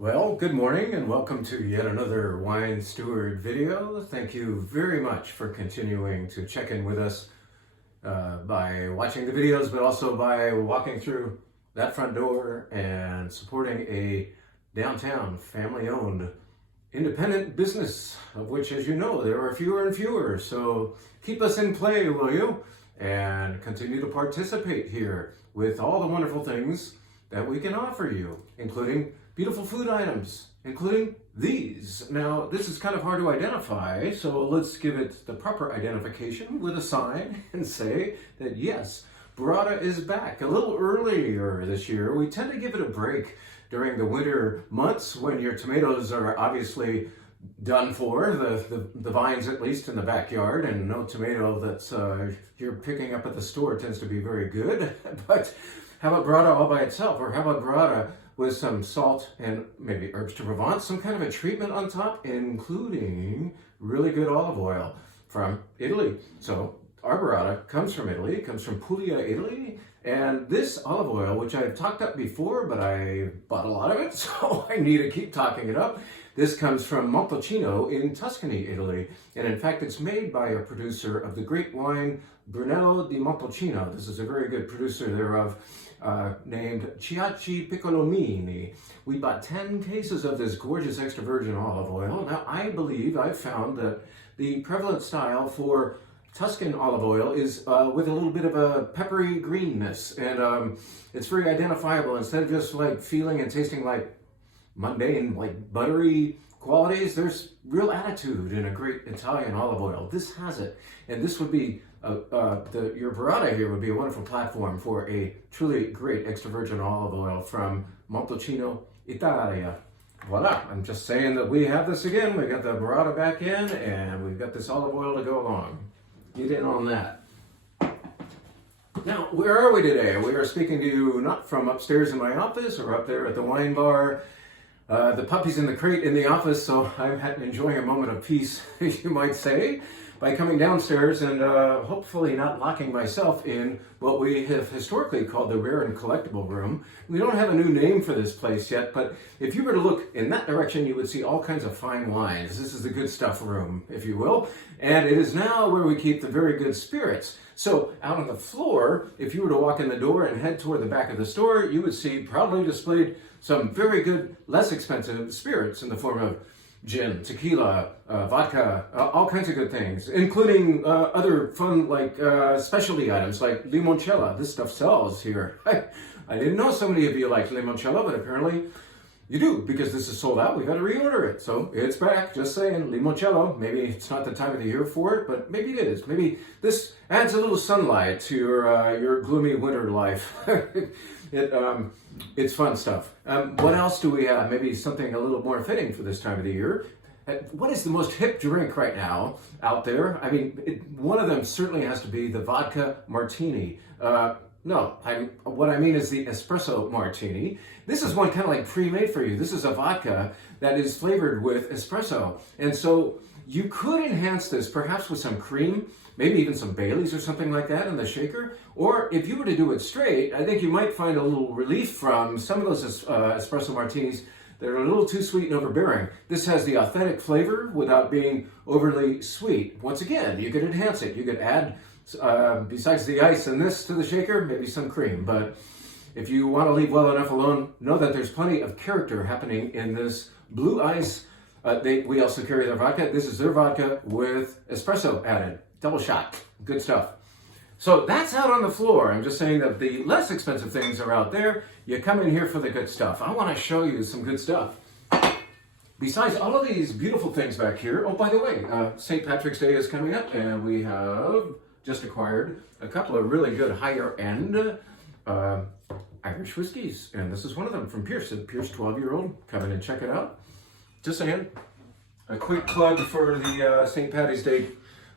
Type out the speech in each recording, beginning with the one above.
Well, good morning and welcome to yet another Wine Steward video. Thank you very much for continuing to check in with us by watching the videos, but also by walking through that front door and supporting a downtown family-owned independent business, of which, as you know, there are fewer and fewer. So keep us in play, will you? And continue to participate here with all the wonderful things that we can offer you, including beautiful food items, including these. Now, this is kind of hard to identify, so let's give it the proper identification with a sign and say that yes, burrata is back. A little earlier this year. We tend to give it a break during the winter months when your tomatoes are obviously done for, the vines at least in the backyard, and no tomato that's you're picking up at the store tends to be very good. But how about burrata all by itself? Or how about burrata with some salt and maybe herbs de Provence, some kind of a treatment on top, including really good olive oil from Italy. So our burrata comes from Italy, comes from Puglia, Italy. And this olive oil, which I've talked up before, but I bought a lot of it, so I need to keep talking it up. This comes from Montalcino in Tuscany, Italy. And in fact, it's made by a producer of the great wine, Brunello di Montalcino. This is a very good producer thereof, named Ciacci Piccolomini. We bought 10 cases of this gorgeous extra virgin olive oil. Now, I believe I've found that the prevalent style for Tuscan olive oil is with a little bit of a peppery greenness, and it's very identifiable. Instead of just like feeling and tasting like mundane, like buttery qualities, there's real attitude in a great Italian olive oil. This has it, and this would be your burrata here would be a wonderful platform for a truly great extra virgin olive oil from Montalcino, Italia. Voila, I'm just saying that we have this again. We got the burrata back in, and we've got this olive oil to go along. Get in on that. Now, where are we today? We are speaking to you not from upstairs in my office or up there at the wine bar. The puppy's in the crate in the office, so I'm enjoying a moment of peace, you might say, by coming downstairs and hopefully not locking myself in what we have historically called the rare and collectible room. We don't have a new name for this place yet, but if you were to look in that direction, you would see all kinds of fine wines. This is the good stuff room, if you will, and it is now where we keep the very good spirits. So out on the floor, if you were to walk in the door and head toward the back of the store, you would see proudly displayed some very good, less expensive spirits in the form of gin, tequila, vodka, all kinds of good things, including other fun, like specialty items like limoncello. This stuff sells here. I didn't know so many of you like limoncello, but apparently you do, because this is sold out. We got to reorder it. So it's back. Just saying, limoncello. Maybe it's not the time of the year for it, but maybe it is. Maybe this adds a little sunlight to your gloomy winter life. It's fun stuff. What else do we have? Maybe something a little more fitting for this time of the year. What is the most hip drink right now out there? I mean, one of them certainly has to be the vodka martini. What I mean is the espresso martini. This is one kind of like pre-made for you. This is a vodka that is flavored with espresso. And so you could enhance this perhaps with some cream, maybe even some Baileys or something like that in the shaker. Or if you were to do it straight, I think you might find a little relief from some of those espresso martinis that are a little too sweet and overbearing. This has the authentic flavor without being overly sweet. Once again, you could enhance it. You could add, besides the ice and this to the shaker, maybe some cream. But if you want to leave well enough alone, know that there's plenty of character happening in this blue ice. We also carry their vodka. This is their vodka with espresso added. Double shot. Good stuff. So that's out on the floor. I'm just saying that the less expensive things are out there. You come in here for the good stuff. I want to show you some good stuff. Besides all of these beautiful things back here, oh, by the way, St. Patrick's Day is coming up, and we have just acquired a couple of really good higher-end Irish whiskeys, and this is one of them from Pierce, a Pierce 12-year-old. Come in and check it out. Just saying, a quick plug for the St. Patty's Day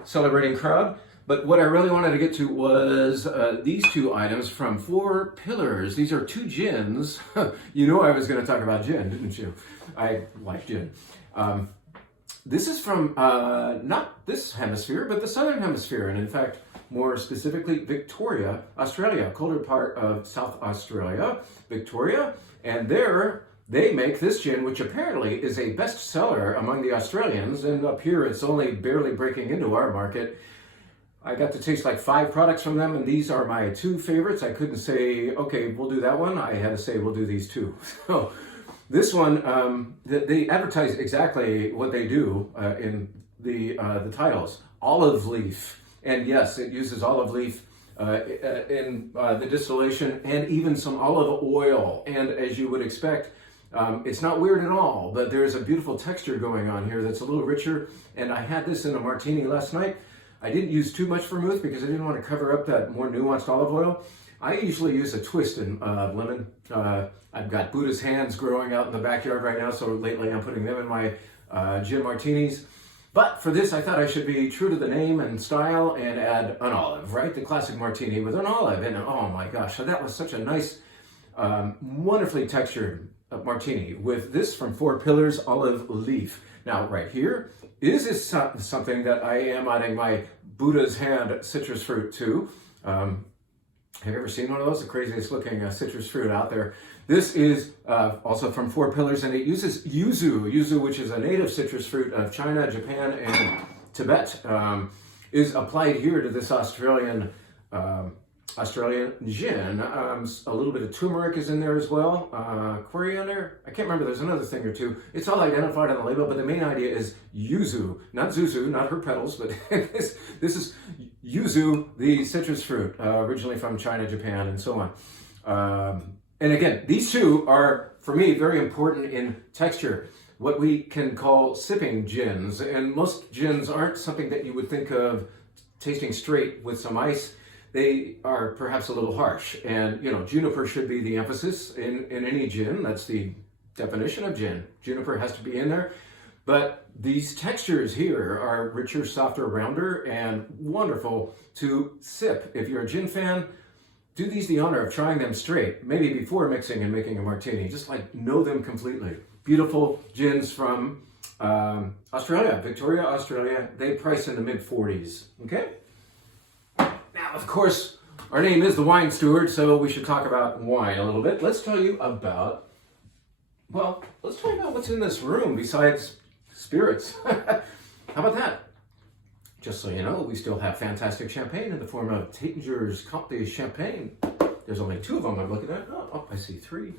celebrating crowd. But what I really wanted to get to was these two items from Four Pillars. These are two gins. You know I was going to talk about gin, didn't you? I like gin. This is from not this hemisphere, but the southern hemisphere. And in fact, more specifically, Victoria, Australia, colder part of South Australia, Victoria. And there, they make this gin, which apparently is a bestseller among the Australians, and up here it's only barely breaking into our market. I got to taste like 5 products from them, and these are my 2 favorites. I couldn't say, okay, we'll do that one. I had to say, we'll do these 2. So this one, they advertise exactly what they do in the titles. Olive leaf. And yes, it uses olive leaf in the distillation, and even some olive oil. And as you would expect, it's not weird at all, but there's a beautiful texture going on here that's a little richer. And I had this in a martini last night. I didn't use too much vermouth because I didn't want to cover up that more nuanced olive oil. I usually use a twist in lemon. I've got Buddha's hands growing out in the backyard right now, so lately I'm putting them in my gin martinis. But for this, I thought I should be true to the name and style and add an olive, right? The classic martini with an olive. And oh my gosh, so that was such a nice, wonderfully textured martini with this from 4 Pillars olive leaf. Now, right here, is this something that I am adding my Buddha's hand citrus fruit to? Have you ever seen one of those? The craziest looking citrus fruit out there. This is also from 4 Pillars, and it uses yuzu, which is a native citrus fruit of China, Japan, and Tibet, is applied here to this Australian gin. A little bit of turmeric is in there as well. Coriander, I can't remember, there's another thing or two. It's all identified on the label, but the main idea is yuzu, not zuzu, not her petals, but this is yuzu, the citrus fruit, originally from China, Japan, and so on. And again, these 2 are, for me, very important in texture, what we can call sipping gins. And most gins aren't something that you would think of tasting straight with some ice. They are perhaps a little harsh. And, you know, juniper should be the emphasis in any gin. That's the definition of gin. Juniper has to be in there. But these textures here are richer, softer, rounder, and wonderful to sip. If you're a gin fan, do these the honor of trying them straight, maybe before mixing and making a martini. Just like know them completely. Beautiful gins from Australia, Victoria, Australia. They price in the mid-40s, okay? Now, of course, our name is the Wine Steward, so we should talk about wine a little bit. Let's tell you about what's in this room besides spirits. How about that? Just so you know, we still have fantastic champagne in the form of Tanger's Comte de Champagne. There's only 2 of them I'm looking at. Oh, I see 3.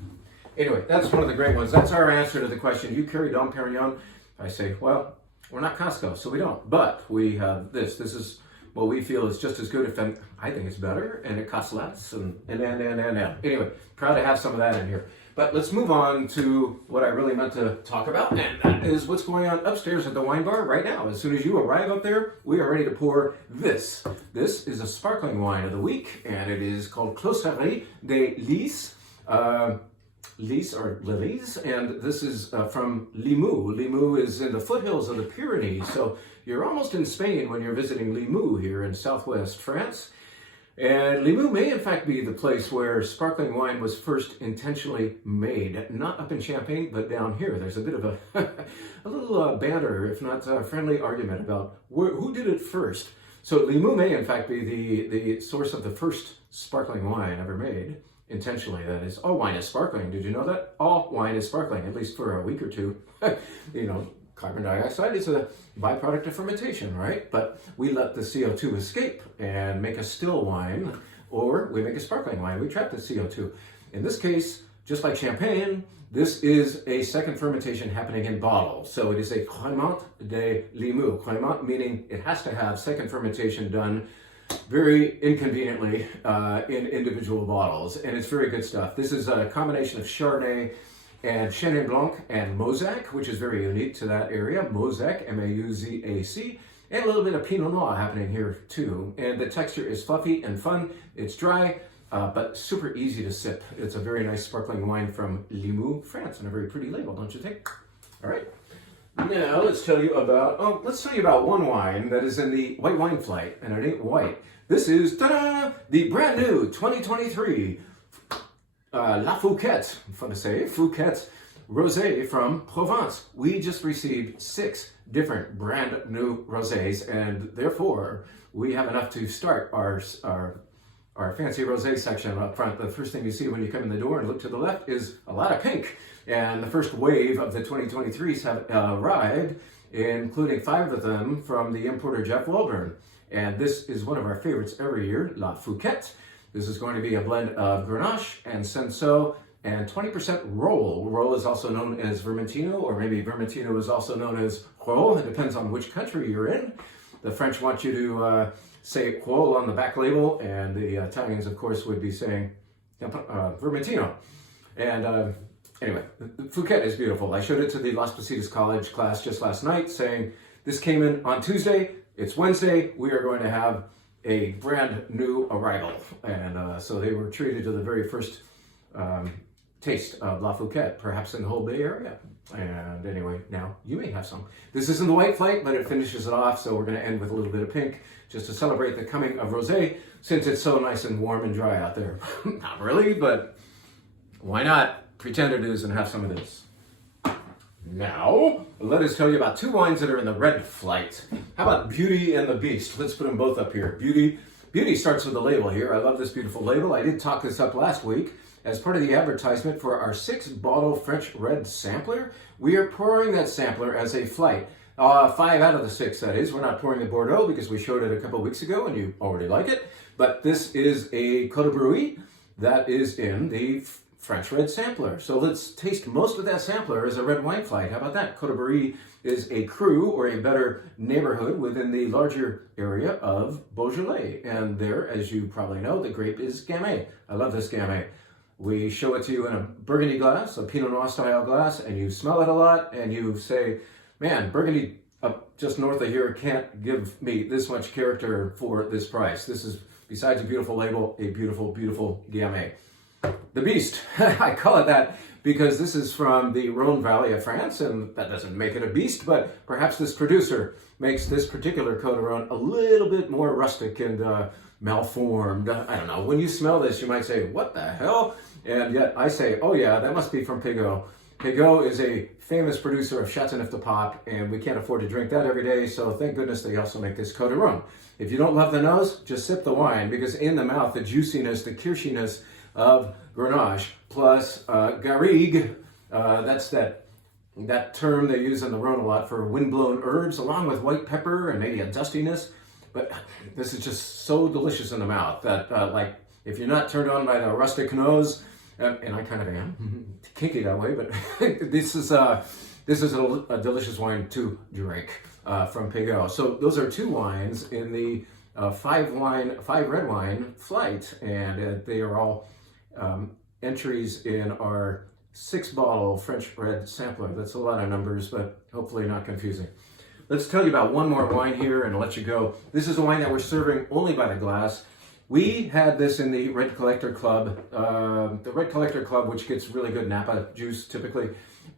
Anyway, that's one of the great ones. That's our answer to the question, you carry Dom Perignon? I say, well, we're not Costco, so we don't. But we have this. This is what we feel is just as good, if I think it's better, and it costs less, and. Anyway, proud to have some of that in here. But let's move on to what I really meant to talk about, and that is what's going on upstairs at the wine bar right now. As soon as you arrive up there, we are ready to pour this. This is a sparkling wine of the week, and it is called Closerie des Lys. Lys or lilies, and this is from Limoux. Limoux is in the foothills of the Pyrenees, so you're almost in Spain when you're visiting Limoux here in southwest France. And Limoux may in fact be the place where sparkling wine was first intentionally made. Not up in Champagne, but down here. There's a bit of a little banter, if not a friendly argument about who did it first. So Limoux may in fact be the source of the first sparkling wine ever made. Intentionally, that is. All wine is sparkling. Did you know that? All wine is sparkling, at least for a week or 2. You know, carbon dioxide is a byproduct of fermentation, right? But we let the CO2 escape and make a still wine, or we make a sparkling wine. We trap the CO2. In this case, just like champagne, this is a second fermentation happening in bottles. So it is a Crémant de Limoux. Crémant meaning it has to have second fermentation done very inconveniently in individual bottles, and it's very good stuff. This is a combination of Chardonnay and Chenin Blanc and Mosaic, which is very unique to that area. Mosaic, M-A-U-Z-A-C, and a little bit of Pinot Noir happening here too. And the texture is fluffy and fun. It's dry, but super easy to sip. It's a very nice sparkling wine from Limoux, France, and a very pretty label, don't you think? All right. Now let's tell you about one wine that is in the white wine flight, and it ain't white. This is the brand new 2023 La Fouquette, fun to say, Fouquette Rosé from Provence. We just received 6 different brand new rosés, and therefore we have enough to start our our fancy rosé section up front. The first thing you see when you come in the door and look to the left is a lot of pink. And the first wave of the 2023s have arrived, including 5 of them from the importer Jeff Wilburn. And this is one of our favorites every year, La Fouquette. This is going to be a blend of Grenache and Cinsault and 20% roll. Roll is also known as Vermentino, or maybe Vermentino is also known as Roll. It depends on which country you're in. The French want you to say Roll on the back label, and the Italians, of course, would be saying Vermentino. And anyway, Fouquette is beautiful. I showed it to the Las Positas College class just last night, saying this came in on Tuesday. It's Wednesday. We are going to have a brand new arrival. And so they were treated to the very first taste of La Fouquette, perhaps in the whole Bay Area. And anyway, now you may have some. This isn't the white flight, but it finishes it off. So we're going to end with a little bit of pink just to celebrate the coming of rosé, since it's so nice and warm and dry out there. Not really, but why not pretend it is and have some of this. Now, let us tell you about 2 wines that are in the red flight. How about Beauty and the Beast? Let's put them both up here. Beauty starts with the label here. I love this beautiful label. I did talk this up last week as part of the advertisement for our 6-bottle French red sampler. We are pouring that sampler as a flight. 5 out of the 6, that is. We're not pouring the Bordeaux because we showed it a couple weeks ago and you already like it. But this is a Côte de Brouilly that is in the French red sampler. So let's taste most of that sampler as a red wine flight. How about that? Côte de Brouilly is a cru, or a better neighborhood, within the larger area of Beaujolais. And there, as you probably know, the grape is Gamay. I love this Gamay. We show it to you in a Burgundy glass, a Pinot Noir style glass, and you smell it a lot, and you say, man, Burgundy up just north of here can't give me this much character for this price. This is, besides a beautiful label, a beautiful, beautiful Gamay. The Beast, I call it that because this is from the Rhone Valley of France, and that doesn't make it a beast, but perhaps this producer makes this particular Côte de Rhone a little bit more rustic and malformed. I don't know. When you smell this, you might say, what the hell? And yet I say, oh yeah, that must be from Piguet. Piguet is a famous producer of Châteauneuf-du-Pape, and we can't afford to drink that every day, so thank goodness they also make this Côte de Rhone. If you don't love the nose, just sip the wine, because in the mouth, the juiciness, the kirshiness of Grenache plus garrigue, that's that term they use in the Rhone a lot for windblown herbs, along with white pepper and maybe a dustiness. But this is just so delicious in the mouth that, like, if you're not turned on by the rustic nose, and I kind of am, kinky that way, but this is a delicious wine to drink from Piguet. So those are 2 wines in the 5 red wine flight, and they are all entries in our 6-bottle French red sampler. That's a lot of numbers, but hopefully not confusing. Let's tell you about one more wine here and let you go. This is a wine that we're serving only by the glass. We had this in the Red Collector Club, which gets really good Napa juice typically,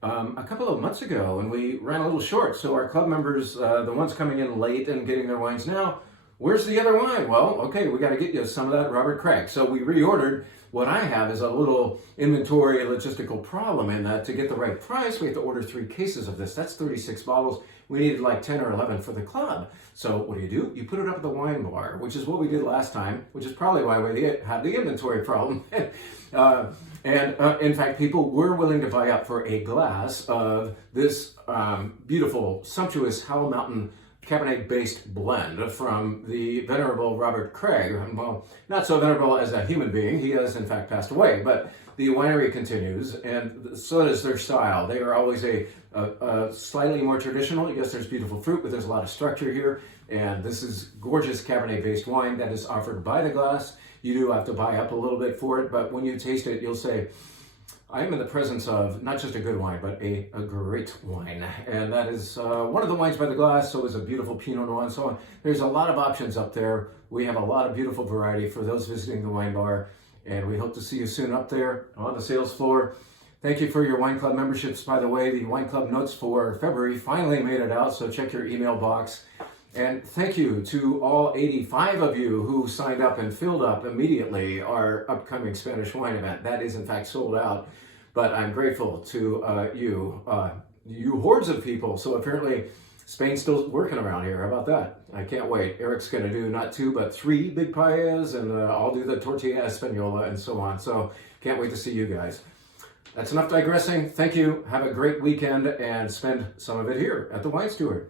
a couple of months ago, and we ran a little short. So our club members, the ones coming in late and getting their wines now, where's the other wine? Well, okay, we got to get you some of that Robert Craig. So we reordered. What I have is a little inventory logistical problem in that to get the right price, we have to order 3 cases of this. That's 36 bottles. We needed like 10 or 11 for the club. So what do? You put it up at the wine bar, which is what we did last time, which is probably why we had the inventory problem. In fact, people were willing to buy up for a glass of this beautiful, sumptuous Howell Mountain Cabernet-based blend from the venerable Robert Craig. Well, not so venerable as a human being. He has, in fact, passed away. But the winery continues, and so does their style. They are always a slightly more traditional. Yes, there's beautiful fruit, but there's a lot of structure here. And this is gorgeous Cabernet-based wine that is offered by the glass. You do have to buy up a little bit for it, but when you taste it, you'll say, I am in the presence of not just a good wine, but a great wine. And that is one of the wines by the glass, so is a beautiful Pinot Noir and so on. There's a lot of options up there. We have a lot of beautiful variety for those visiting the wine bar, and we hope to see you soon up there on the sales floor. Thank you for your wine club memberships. By the way, the wine club notes for February finally made it out, so check your email box. And thank you to all 85 of you who signed up and filled up immediately our upcoming Spanish wine event. That is, in fact, sold out. But I'm grateful to you hordes of people. So apparently Spain's still working around here. How about that? I can't wait. Eric's going to do not 2, but 3 big paellas, and I'll do the tortilla española and so on. So can't wait to see you guys. That's enough digressing. Thank you. Have a great weekend and spend some of it here at the Wine Steward.